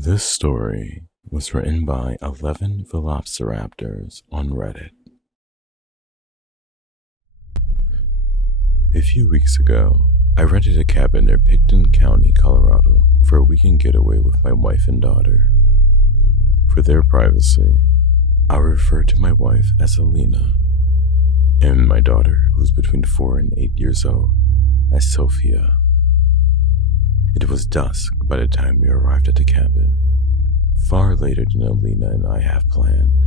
This story was written by 11 Velociraptors on Reddit. A few weeks ago, I rented a cabin near Picton County, Colorado for a weekend getaway with my wife and daughter. For their privacy, I'll refer to my wife as Alina, and my daughter, who's between 4 and 8 years old, as Sophia. It was dusk by the time we arrived at the cabin, far later than Alina and I have planned.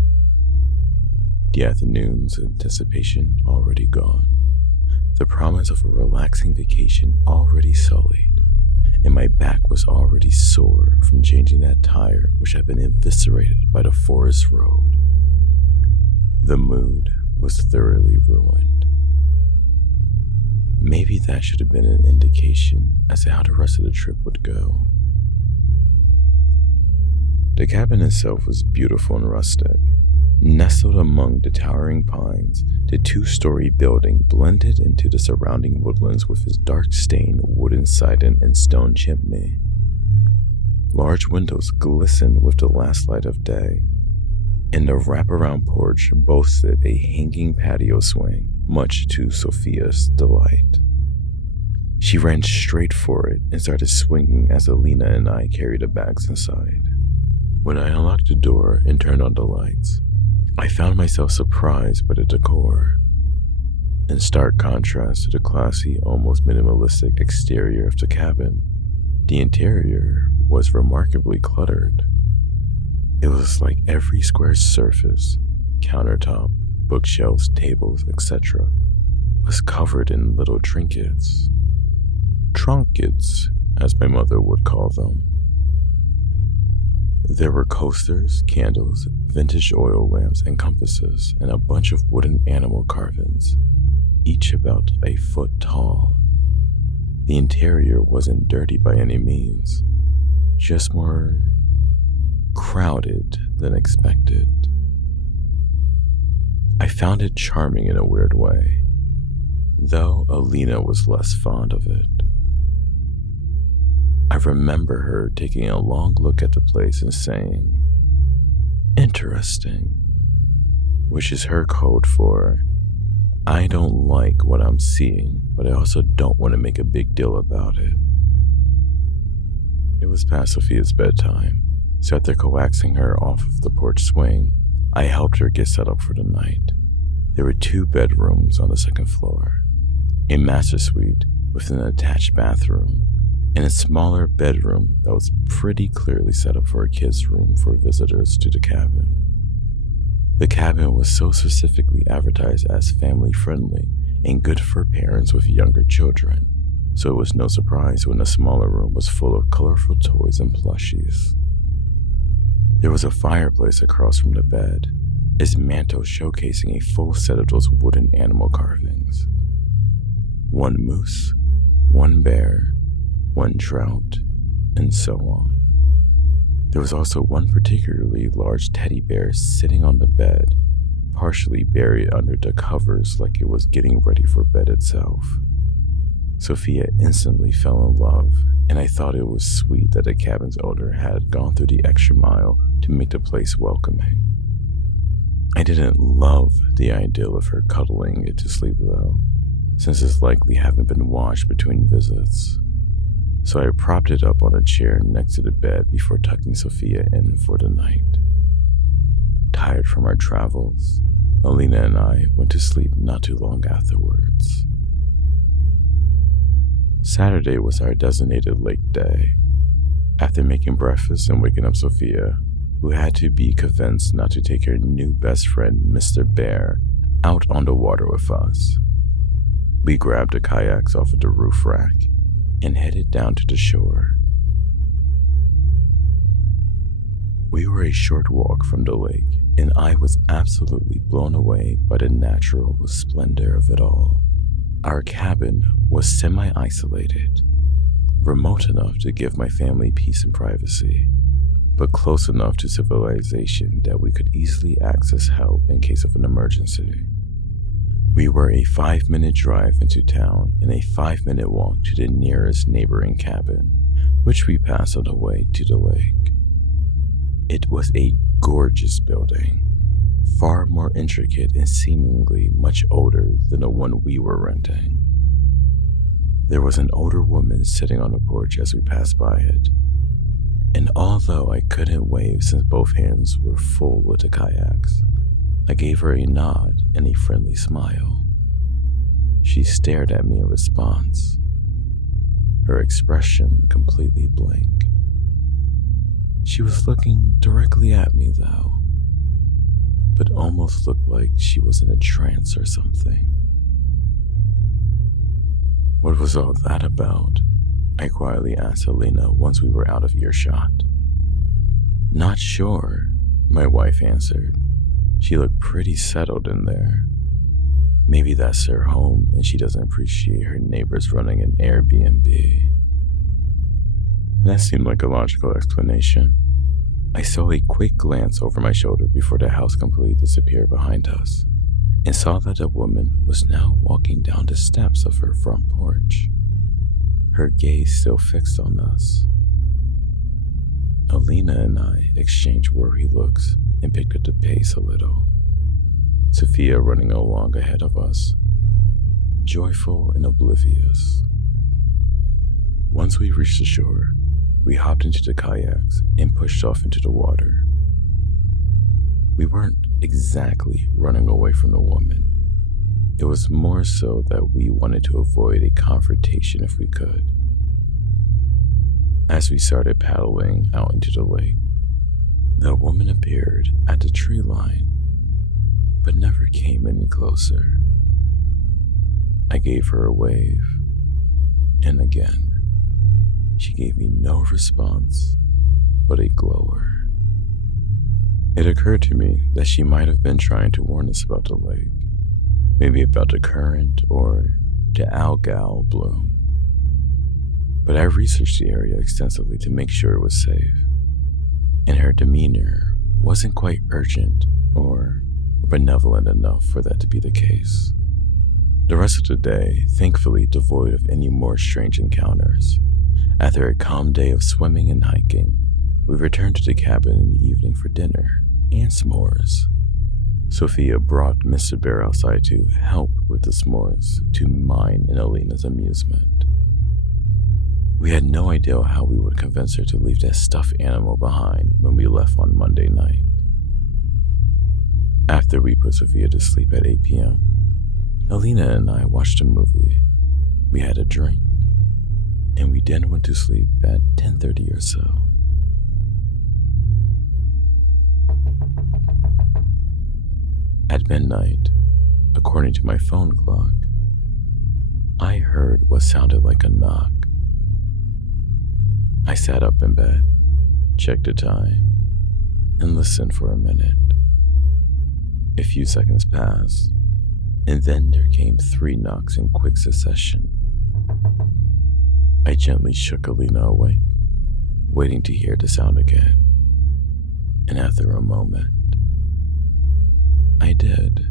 The afternoon's anticipation already gone, the promise of a relaxing vacation already sullied, and my back was already sore from changing that tire which had been eviscerated by the forest road. The mood was thoroughly ruined. Maybe that should have been an indication as to how the rest of the trip would go. The cabin itself was beautiful and rustic. Nestled among the towering pines, the two-story building blended into the surrounding woodlands with its dark-stained wooden siding and stone chimney. Large windows glistened with the last light of day, and the wraparound porch boasted a hanging patio swing, much to Sophia's delight. She ran straight for it and started swinging as Alina and I carried the bags inside. When I unlocked the door and turned on the lights, I found myself surprised by the decor. In stark contrast to the classy, almost minimalistic exterior of the cabin, the interior was remarkably cluttered. It was like every square surface, countertop, bookshelves, tables, etc., was covered in little trinkets. Trunkets, as my mother would call them. There were coasters, candles, vintage oil lamps, and compasses, and a bunch of wooden animal carvings, each about a foot tall. The interior wasn't dirty by any means, just more crowded than expected. I found it charming in a weird way, though Alina was less fond of it. I remember her taking a long look at the place and saying, "Interesting," which is her code for, "I don't like what I'm seeing, but I also don't want to make a big deal about it." It was past Sophia's bedtime, so after coaxing her off of the porch swing, I helped her get set up for the night. There were 2 bedrooms on the second floor, a master suite with an attached bathroom, and a smaller bedroom that was pretty clearly set up for a kid's room for visitors to the cabin. The cabin was so specifically advertised as family-friendly and good for parents with younger children, so it was no surprise when the smaller room was full of colorful toys and plushies. There was a fireplace across from the bed, its mantel showcasing a full set of those wooden animal carvings. 1 moose, 1 bear, 1 trout, and so on. There was also 1 particularly large teddy bear sitting on the bed, partially buried under the covers like it was getting ready for bed itself. Sophia instantly fell in love, and I thought it was sweet that the cabin's owner had gone through the extra mile to make the place welcoming. I didn't love the idea of her cuddling it to sleep though, since it's likely haven't been washed between visits. So I propped it up on a chair next to the bed before tucking Sophia in for the night. Tired from our travels, Alina and I went to sleep not too long afterwards. Saturday was our designated lake day. After making breakfast and waking up Sophia, who had to be convinced not to take her new best friend, Mr. Bear, out on the water with us, we grabbed the kayaks off of the roof rack and headed down to the shore. We were a short walk from the lake, and I was absolutely blown away by the natural splendor of it all. Our cabin was semi-isolated, remote enough to give my family peace and privacy, but close enough to civilization that we could easily access help in case of an emergency. We were a 5-minute drive into town and a 5-minute walk to the nearest neighboring cabin, which we passed on the way to the lake. It was a gorgeous building, far more intricate and seemingly much older than the one we were renting. There was an older woman sitting on the porch as we passed by it, and although I couldn't wave since both hands were full with the kayaks, I gave her a nod and a friendly smile. She stared at me in response, her expression completely blank. She was looking directly at me though, but almost looked like she was in a trance or something. What was all that about? I quietly asked Helena once we were out of earshot. Not sure, my wife answered. She looked pretty settled in there. Maybe that's her home and she doesn't appreciate her neighbors running an Airbnb. That seemed like a logical explanation. I saw a quick glance over my shoulder before the house completely disappeared behind us, and saw that a woman was now walking down the steps of her front porch, her gaze still fixed on us. Alina and I exchanged worried looks and picked up the pace a little, Sophia running along ahead of us, joyful and oblivious. Once we reached the shore, we hopped into the kayaks and pushed off into the water. We weren't exactly running away from the woman. It was more so that we wanted to avoid a confrontation if we could. As we started paddling out into the lake, the woman appeared at the tree line, but never came any closer. I gave her a wave, and again, she gave me no response but a glower. It occurred to me that she might have been trying to warn us about the lake, maybe about the current or the algal bloom. But I researched the area extensively to make sure it was safe, and her demeanor wasn't quite urgent or benevolent enough for that to be the case. The rest of the day, thankfully devoid of any more strange encounters. After a calm day of swimming and hiking, we returned to the cabin in the evening for dinner and s'mores. Sophia brought Mr. Bear outside to help with the s'mores, to mine and Alina's amusement. We had no idea how we would convince her to leave that stuffed animal behind when we left on Monday night. After we put Sophia to sleep at 8 p.m., Alina and I watched a movie. We had a drink, and we then went to sleep at 10:30 or so. At midnight, according to my phone clock, I heard what sounded like a knock. I sat up in bed, checked the time, and listened for a minute. A few seconds passed, and then there came 3 knocks in quick succession. I gently shook Alina awake, waiting to hear the sound again. And after a moment, I did.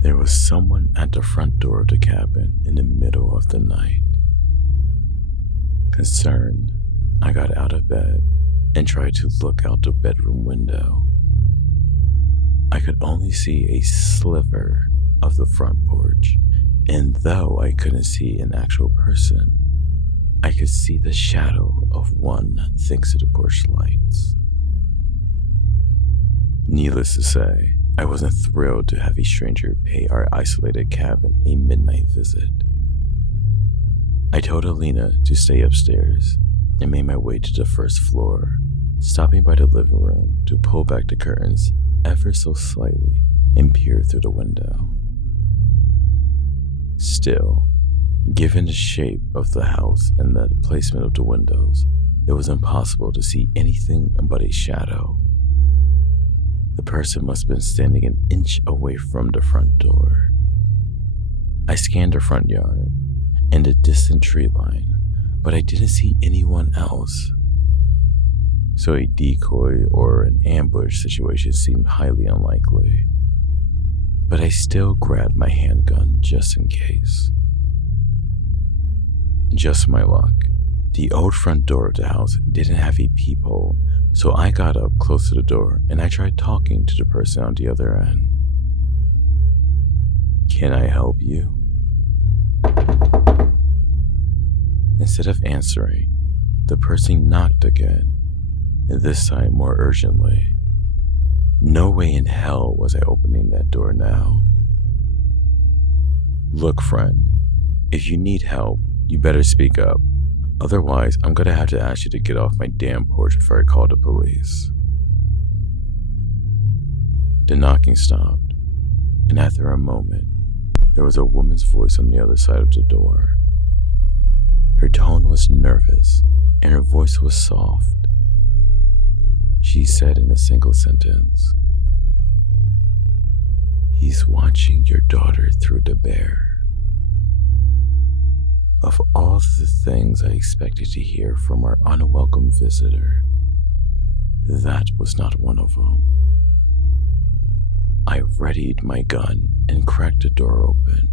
There was someone at the front door of the cabin in the middle of the night. Concerned, I got out of bed and tried to look out the bedroom window. I could only see a sliver of the front porch, and though I couldn't see an actual person, I could see the shadow of one thanks to the porch lights. Needless to say, I wasn't thrilled to have a stranger pay our isolated cabin a midnight visit. I told Alina to stay upstairs and made my way to the first floor, stopping by the living room to pull back the curtains ever so slightly and peer through the window. Still, given the shape of the house and the placement of the windows, it was impossible to see anything but a shadow. The person must have been standing an inch away from the front door. I scanned the front yard and the distant tree line, but I didn't see anyone else. So a decoy or an ambush situation seemed highly unlikely. But I still grabbed my handgun just in case. Just my luck, The old front door of the house didn't have a peephole, so I got up close to the door and I tried talking to the person on the other end. "Can I help you?" Instead of answering, the person knocked again, and this time more urgently. No way in hell was I opening that door now. "Look, friend, if you need help, you better speak up. Otherwise, I'm gonna have to ask you to get off my damn porch before I call the police." The knocking stopped, and after a moment, there was a woman's voice on the other side of the door. Her tone was nervous, and her voice was soft. She said in a single sentence, "He's watching your daughter through the bear." Of all the things I expected to hear from our unwelcome visitor, that was not one of them. I readied my gun and cracked the door open.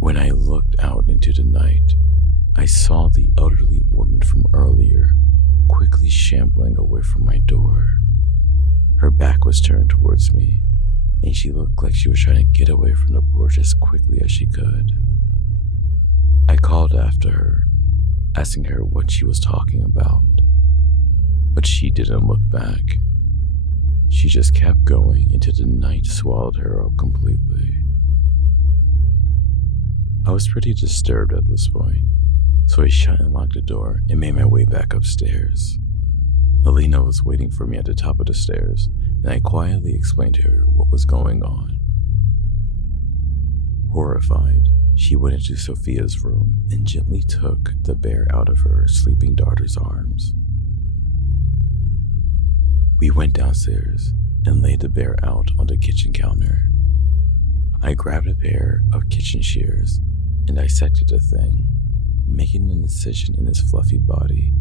When I looked out into the night, I saw the elderly woman from earlier quickly shambling away from my door. Her back was turned towards me, and she looked like she was trying to get away from the porch as quickly as she could. I called after her, asking her what she was talking about, but she didn't look back. She just kept going until the night swallowed her up completely. I was pretty disturbed at this point, so I shut and locked the door and made my way back upstairs. Alina was waiting for me at the top of the stairs, and I quietly explained to her what was going on. Horrified, she went into Sophia's room and gently took the bear out of her sleeping daughter's arms. We went downstairs and laid the bear out on the kitchen counter. I grabbed a pair of kitchen shears and dissected the thing, making an incision in its fluffy body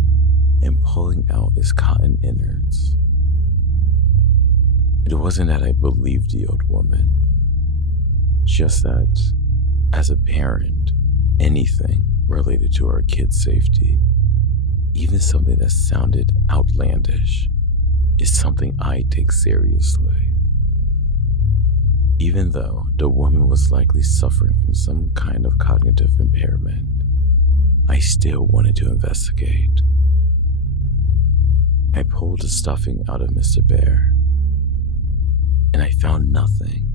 and pulling out its cotton innards. It wasn't that I believed the old woman, just that, as a parent, anything related to our kids' safety, even something that sounded outlandish, is something I take seriously. Even though the woman was likely suffering from some kind of cognitive impairment, I still wanted to investigate. I pulled the stuffing out of Mr. Bear, and I found nothing.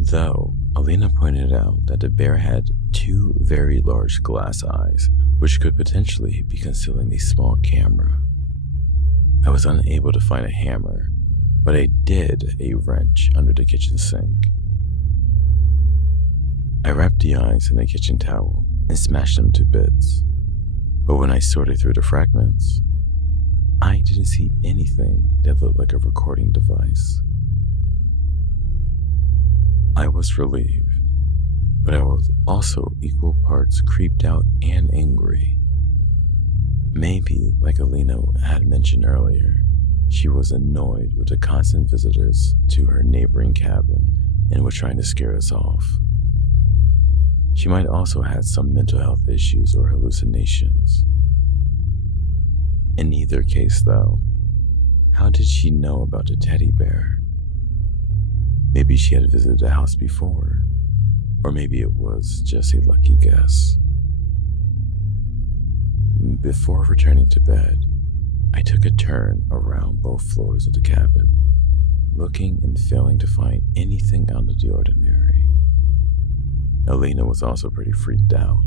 Though Alina pointed out that the bear had two very large glass eyes, which could potentially be concealing a small camera. I was unable to find a hammer, but I did a wrench under the kitchen sink. I wrapped the eyes in a kitchen towel and smashed them to bits, but when I sorted through the fragments, I didn't see anything that looked like a recording device. I was relieved, but I was also equal parts creeped out and angry. Maybe, like Alina had mentioned earlier, she was annoyed with the constant visitors to her neighboring cabin and was trying to scare us off. She might also have some mental health issues or hallucinations. In either case, though, how did she know about the teddy bear? Maybe she had visited the house before, or maybe it was just a lucky guess. Before returning to bed, I took a turn around both floors of the cabin, looking and failing to find anything out of the ordinary. Alina was also pretty freaked out,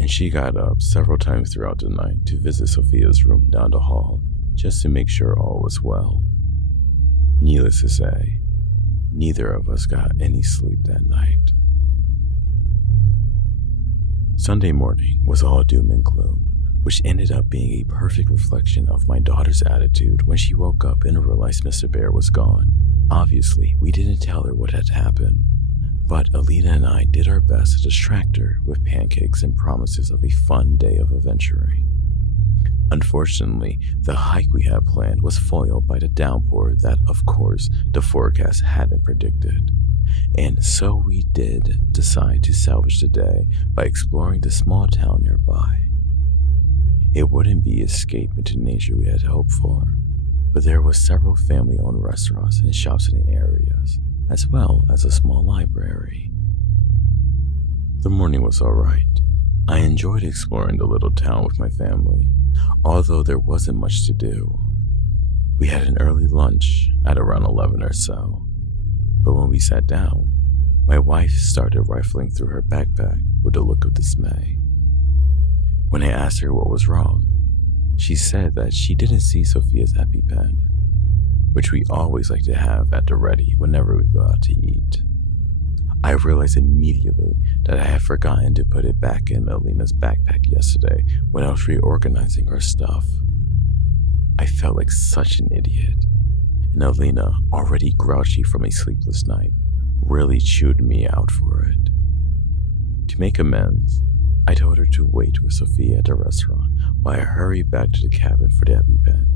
and she got up several times throughout the night to visit Sophia's room down the hall just to make sure all was well. Needless to say, neither of us got any sleep that night. Sunday morning was all doom and gloom, which ended up being a perfect reflection of my daughter's attitude when she woke up and realized Mr. Bear was gone. Obviously, we didn't tell her what had happened, but Alina and I did our best to distract her with pancakes and promises of a fun day of adventuring. Unfortunately, the hike we had planned was foiled by the downpour that, of course, the forecast hadn't predicted. And so we did decide to salvage the day by exploring the small town nearby. It wouldn't be escape into nature we had hoped for, but there were several family-owned restaurants and shops in the areas, as well as a small library. The morning was alright. I enjoyed exploring the little town with my family, although there wasn't much to do. We had an early lunch at around 11 or so, but when we sat down, my wife started rifling through her backpack with a look of dismay. When I asked her what was wrong, she said that she didn't see Sophia's EpiPen, which we always like to have at the ready whenever we go out to eat. I realized immediately that I had forgotten to put it back in Alina's backpack yesterday when I was reorganizing her stuff. I felt like such an idiot, and Alina, already grouchy from a sleepless night, really chewed me out for it. To make amends, I told her to wait with Sophia at the restaurant while I hurried back to the cabin for the EpiPen.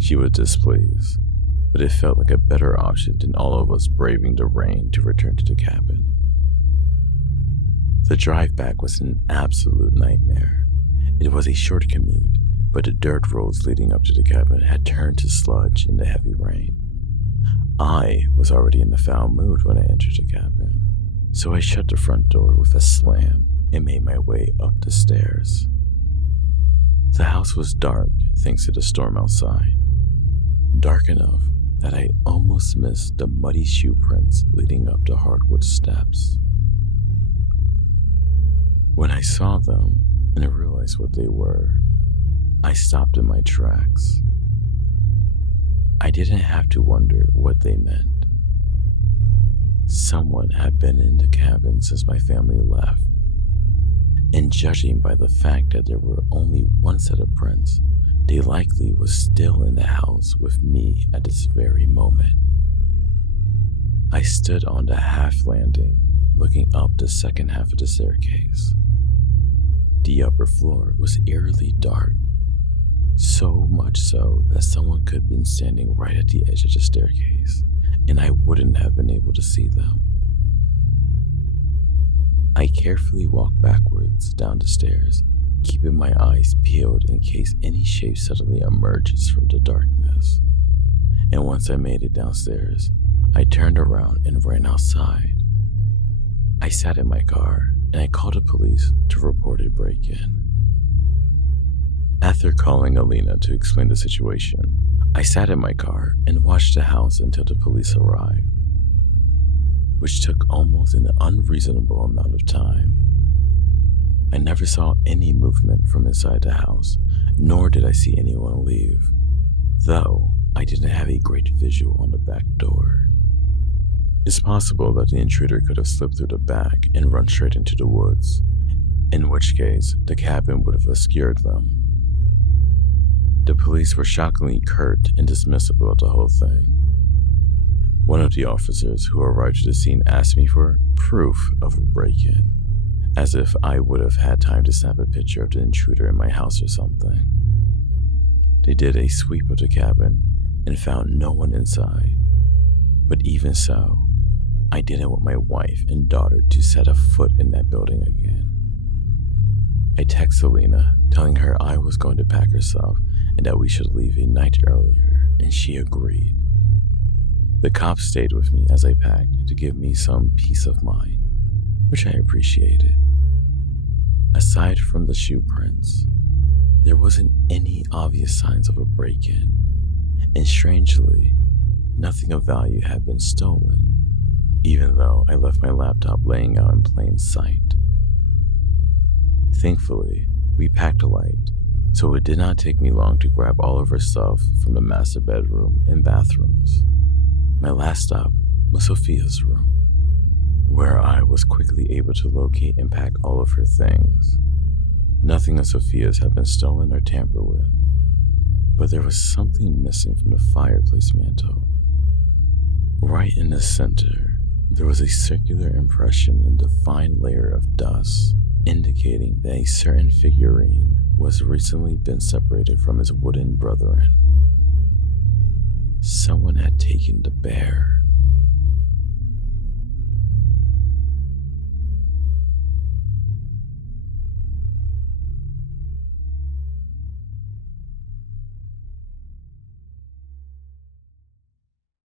She was displeased, but it felt like a better option than all of us braving the rain to return to the cabin. The drive back was an absolute nightmare. It was a short commute, but the dirt roads leading up to the cabin had turned to sludge in the heavy rain. I was already in a foul mood when I entered the cabin, so I shut the front door with a slam and made my way up the stairs. The house was dark thanks to the storm outside, dark enough that I almost missed the muddy shoe prints leading up the hardwood steps. When I saw them and I realized what they were, I stopped in my tracks. I didn't have to wonder what they meant. Someone had been in the cabin since my family left, and judging by the fact that there were only one set of prints, they likely was still in the house with me at this very moment. I stood on the half landing, looking up the second half of the staircase. The upper floor was eerily dark, so much so that someone could have been standing right at the edge of the staircase, and I wouldn't have been able to see them. I carefully walked backwards down the stairs, keeping my eyes peeled in case any shape suddenly emerges from the darkness. And once I made it downstairs, I turned around and ran outside. I sat in my car and I called the police to report a break-in. After calling Alina to explain the situation, I sat in my car and watched the house until the police arrived, which took almost an unreasonable amount of time. I never saw any movement from inside the house, nor did I see anyone leave, though I didn't have a great visual on the back door. It's possible that the intruder could have slipped through the back and run straight into the woods, in which case the cabin would have obscured them. The police were shockingly curt and dismissive about the whole thing. One of the officers who arrived to the scene asked me for proof of a break-in, as if I would have had time to snap a picture of the intruder in my house or something. They did a sweep of the cabin and found no one inside, but even so, I didn't want my wife and daughter to set a foot in that building again. I texted Alina, telling her I was going to pack herself and that we should leave a night earlier, and she agreed. The cops stayed with me as I packed to give me some peace of mind, which I appreciated. Aside from the shoe prints, there wasn't any obvious signs of a break-in, and strangely, nothing of value had been stolen, even though I left my laptop laying out in plain sight. Thankfully, we packed light, so it did not take me long to grab all of her stuff from the master bedroom and bathrooms. My last stop was Sophia's room, where I was quickly able to locate and pack all of her things. Nothing of Sophia's had been stolen or tampered with, but there was something missing from the fireplace mantle. Right in the center, there was a circular impression and defined layer of dust, indicating that a certain figurine was recently been separated from his wooden brethren. Someone had taken the bear.